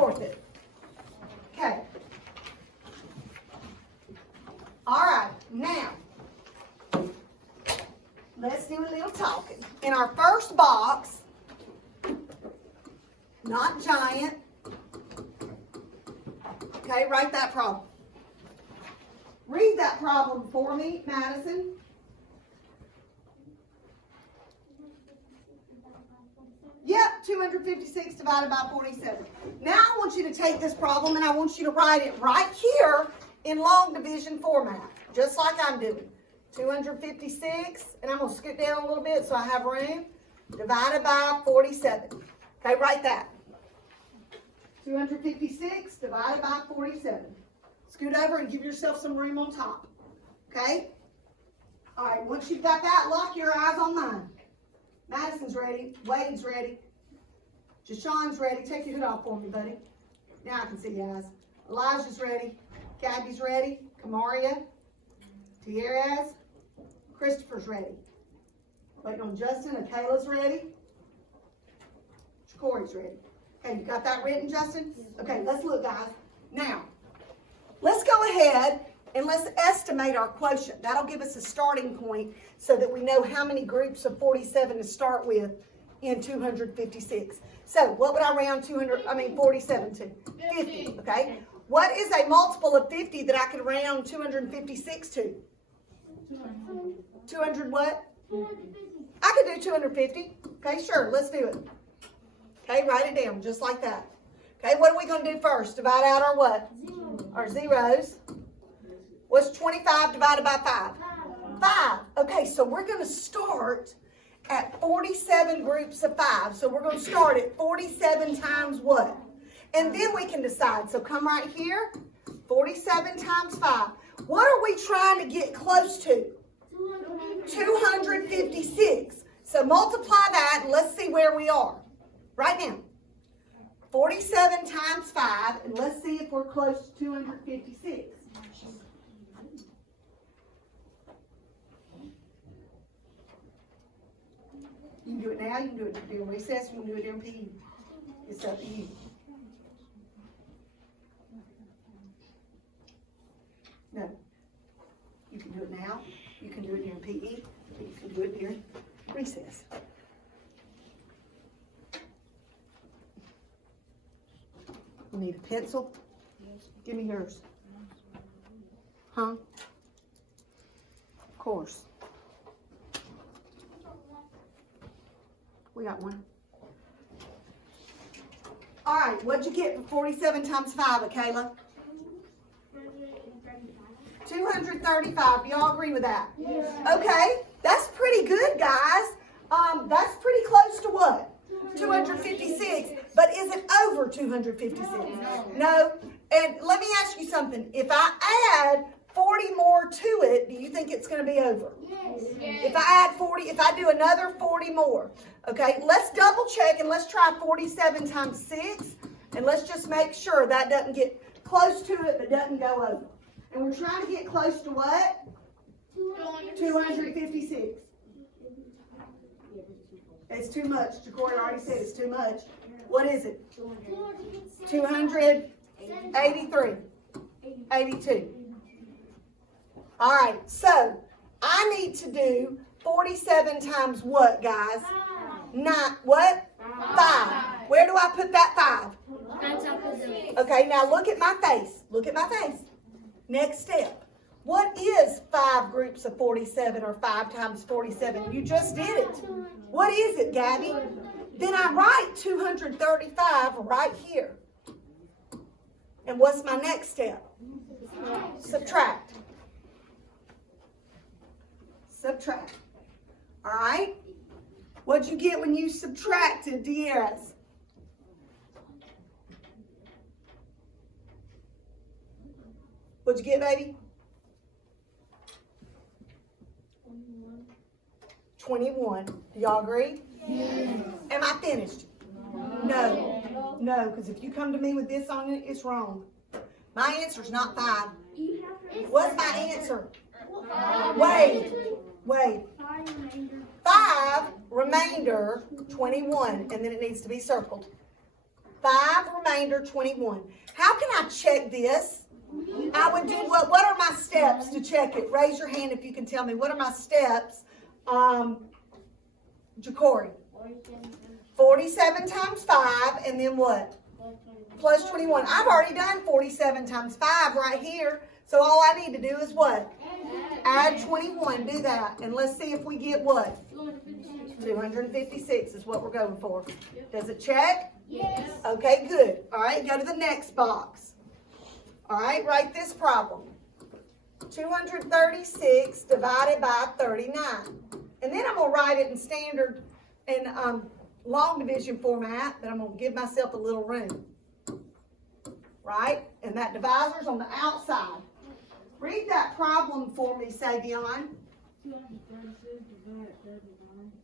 fourth it. Okay. All right, now, let's do a little talking. In our first box, not giant, okay, write that problem. Read that problem for me, Madison. Yep, 256 divided by 47. Now I want you to take this problem and I want you to write it right here in long division format, just like I'm doing. 256, and I'm going to scoot down a little bit so I have room, divided by 47. Okay, write that. 256 divided by 47. Scoot over and give yourself some room on top. Okay? All right, once you've got that, lock your eyes on mine. Madison's ready. Wade's ready. Jashawn's ready. Take your hood off for me, buddy. Now I can see your eyes. Elijah's ready. Gabby's ready. Kamaria. Tierra's. Christopher's ready. Waiting on Justin. And Kayla's ready. Corey's ready. Okay, you got that written, Justin? Okay, let's look, guys. Now, let's go ahead and let's estimate our quotient. That'll give us a starting point so that we know how many groups of 47 to start with in 256. So, what would I round 47 to? 50, okay? What is a multiple of 50 that I could round 256 to? 200 what? I could do 250. Okay, sure, let's do it. Okay, write it down just like that. Okay, what are we going to do first? Divide out our what? Our zeros. What's 25 divided by 5? 5. Okay, so we're going to start at 47 groups of 5. So we're going to start at 47 times what? And then we can decide. So come right here. 47 times 5. What are we trying to get close to? 256. So multiply that and let's see where we are. Right now. 47 times 5, and let's see if we're close to 256. You can do it now, you can do it during recess, you can do it during PE. It's up to you. No. You can do it now, you can do it during PE, you can do it during recess. You need a pencil? Give me yours. Huh? Of course. We got one. All right, what'd you get for 47 times 5, Kayla? 235. Do y'all agree with that? Yes. Okay, that's pretty good, guys. That's pretty close to what? 256, but is it over 256? No. And let me ask you something. If I add 40 more to it, do you think it's going to be over? Yes. If I add 40, if I do another 40 more, okay, let's double check and let's try 47 times 6, and let's just make sure that doesn't get close to it but doesn't go over. And we're trying to get close to what? 256. It's too much. Jacory already said it's too much. What is it? 283. 82. All right, so I need to do 47 times what, guys? 9. What? 5. Where do I put that 5? Okay, now look at my face. Look at my face. Next step. What is 5 groups of 47 or 5 times 47? You just did it. What is it, Gabby? Then I write 235 right here. And what's my next step? Subtract. Subtract. All right? What'd you get when you subtracted, Diaz? What'd you get, baby? 21. Do y'all agree? Yes. Am I finished? No. No, because if you come to me with this on it, it's wrong. My answer's not 5. What's my answer? Wait. 5 remainder 21, and then it needs to be circled. 5 remainder 21. How can I check this? I would do what are my steps to check it? Raise your hand if you can tell me. What are my steps? Ja'Cory. 47 times 5, and then what? Plus 21. I've already done 47 times 5 right here. So all I need to do is what? Add 21. Do that. And let's see if we get what? 256 is what we're going for. Does it check? Yes. Okay, good. All right, go to the next box. All right, write this problem. 236 divided by 39. And then I'm going to write it in standard and long division format, but I'm going to give myself a little room. Right? And that divisor's on the outside. Read that problem for me, Savion. 236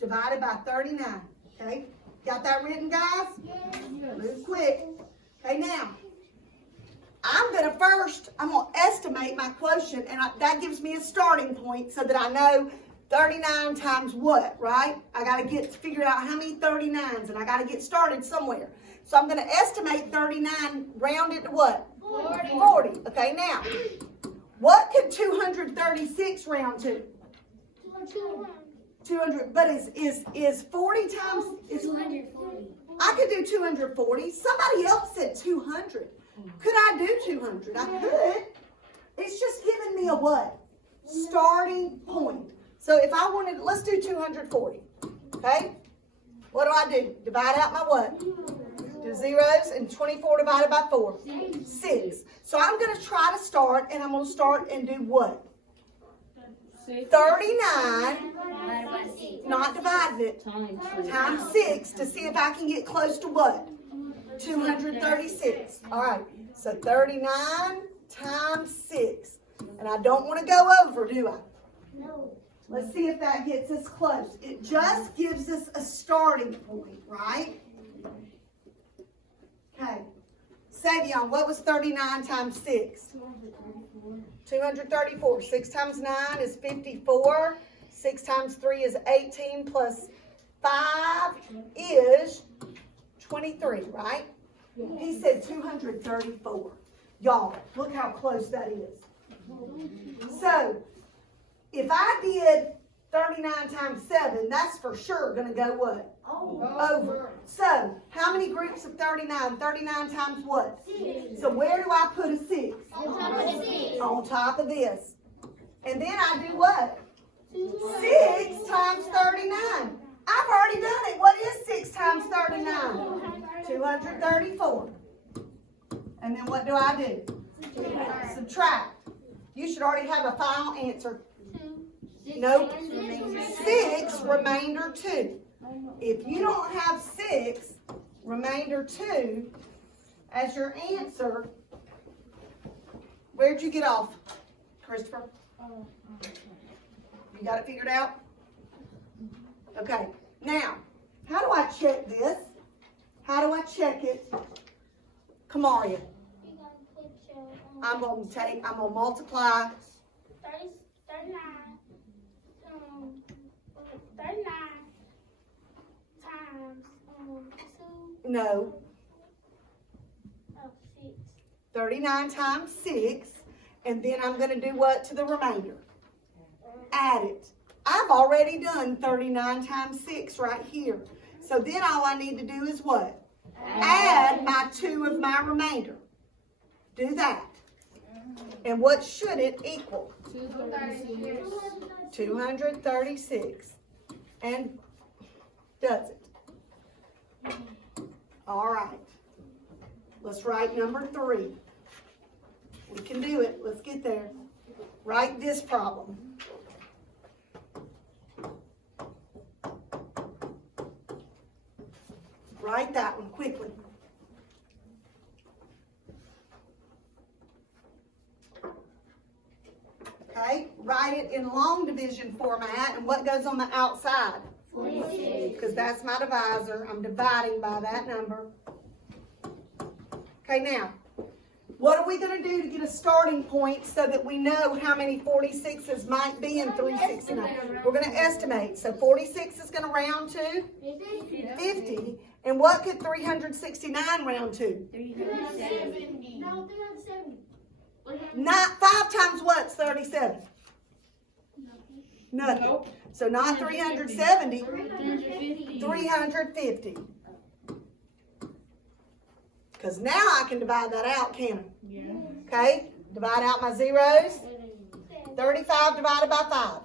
Divided by 39. Okay? Got that written, guys? Yes. Move quick. Okay, now, I'm going to estimate my quotient, and that gives me a starting point so that I know 39 times what, right? I got to figure out how many 39s, and I got to get started somewhere. So I'm going to estimate 39 rounded to what? 40. Okay, now, what could 236 round to? 200, but is 40 times, is 240. I could do 240. Somebody else said 200. Could I do 200? I could. It's just giving me a what? Starting point. So if I wanted, let's do 240. Okay? What do? Divide out my what? Do zeros, and 24 divided by 4. 6. So I'm going to try to start, and I'm going to start and do what? 39, not dividing it, times 6 to see if I can get close to what? 236. All right, so 39 times 6. And I don't want to go over, do I? No. Let's see if that gets us close. It just gives us a starting point, right? Okay. Savion, what was 39 times 6? 234. 6 times 9 is 54. 6 times 3 is 18 plus 5 is 23, right? He said 234. Y'all, look how close that is. So, if I did 39 times 7, that's for sure going to go what? Over. So, how many groups of 39? 39 times what? 6. So, where do I put a 6? On top of the 6. On top of this. And then I do what? 6 times 39. I've already done it. What is 6 times 39? 234. And then what do I do? Subtract. You should already have a final answer. Nope. 6, remainder 2. If you don't have 6, remainder 2 as your answer, where'd you get off, Christopher? You got it figured out? Okay. Now, how do I check this? How do I check it? Kamaria. I'm going to multiply 39 times 2. No. 6. 39 times 6. And then I'm going to do what to the remainder? Add it. I've already done 39 times 6 right here. So then all I need to do is what? Add my 2 of my remainder. Do that. And what should it equal? 236. 236. And does it? All right. Let's write number 3. We can do it. Let's get there. Write this problem. Write that one quickly. Okay, write it in long division format, and what goes on the outside? 46. Because that's my divisor. I'm dividing by that number. Okay, now, what are we going to do to get a starting point so that we know how many 46s might be in 369? We're going to estimate. So 46 is going to round to 50, And what could 369 round to? 370. No, 370. Not 5 times what's 37? Nothing. Nope. So not 370, 350. 350. Because now I can divide that out, can I? Yeah. Okay, divide out my zeros. 35 divided by 5.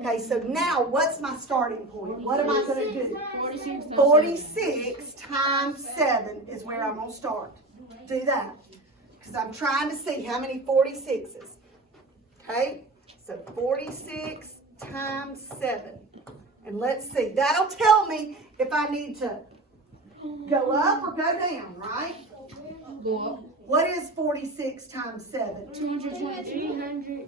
Okay, so now what's my starting point? What am I going to do? 46. 46 times 7 is where I'm going to start. Do that. Because I'm trying to see how many 46s. Okay, so 46 times 7. And let's see. That'll tell me if I need to go up or go down, right? Go up. What is 46 times 7? 220.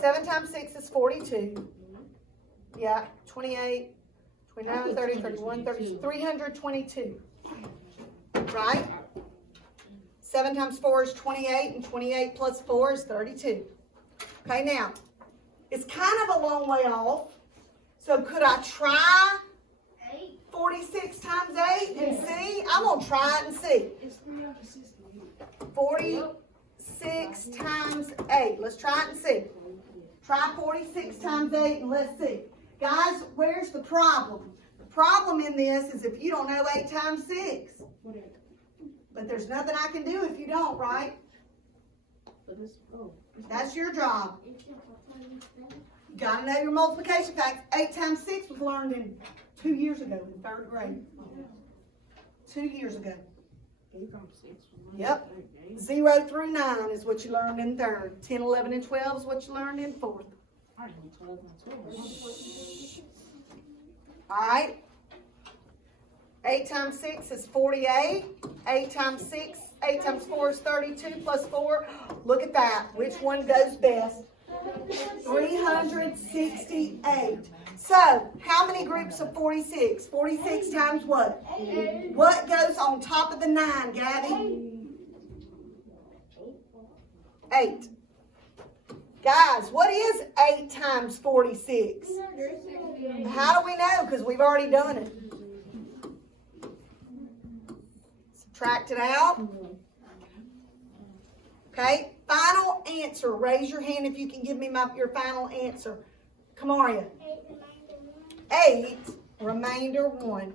7 times 6 is 42. Yeah, 28, 29, 30, 31, 30, 322. Right? 7 times 4 is 28, and 28 plus 4 is 32. Okay, now, it's kind of a long way off. So could I try 46 times 8 and see? I'm going to try it and see. 46 times 8. Let's try it and see. Try 46 times 8 and let's see. Guys, where's the problem? The problem in this is if you don't know 8 times 6. But there's nothing I can do if you don't, right? That's your job. You gotta know your multiplication facts. 8 times 6 was learned in 2 years ago in 3rd grade. 2 years ago. Yep. 0 through 9 is what you learned in 3rd. 10, 11, and 12 is what you learned in 4th. All right. 8 times 6 is 48. 8 times 6, 8 times 4 is 32 plus 4. Look at that. Which one goes best? 368. So, how many groups of 46? 46 times what? What goes on top of the 9, Gabby? 8. Guys, what is 8 times 46? How do we know? Because we've already done it. Subtract it out. Okay, final answer. Raise your hand if you can give me your final answer. Kamaria. 8, remainder 1.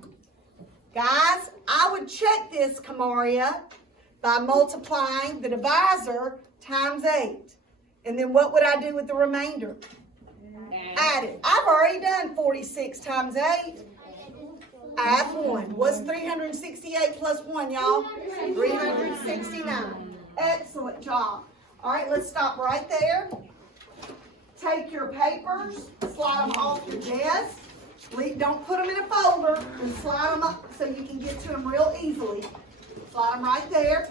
Guys, I would check this, Kamaria, by multiplying the divisor times 8. And then what would I do with the remainder? Add it. I've already done 46 times 8. Add 1. What's 368 plus 1, y'all? 369. Excellent job. All right, let's stop right there. Take your papers, slide them off your desk. Don't put them in a folder. Just slide them up so you can get to them real easily. Slide them right there.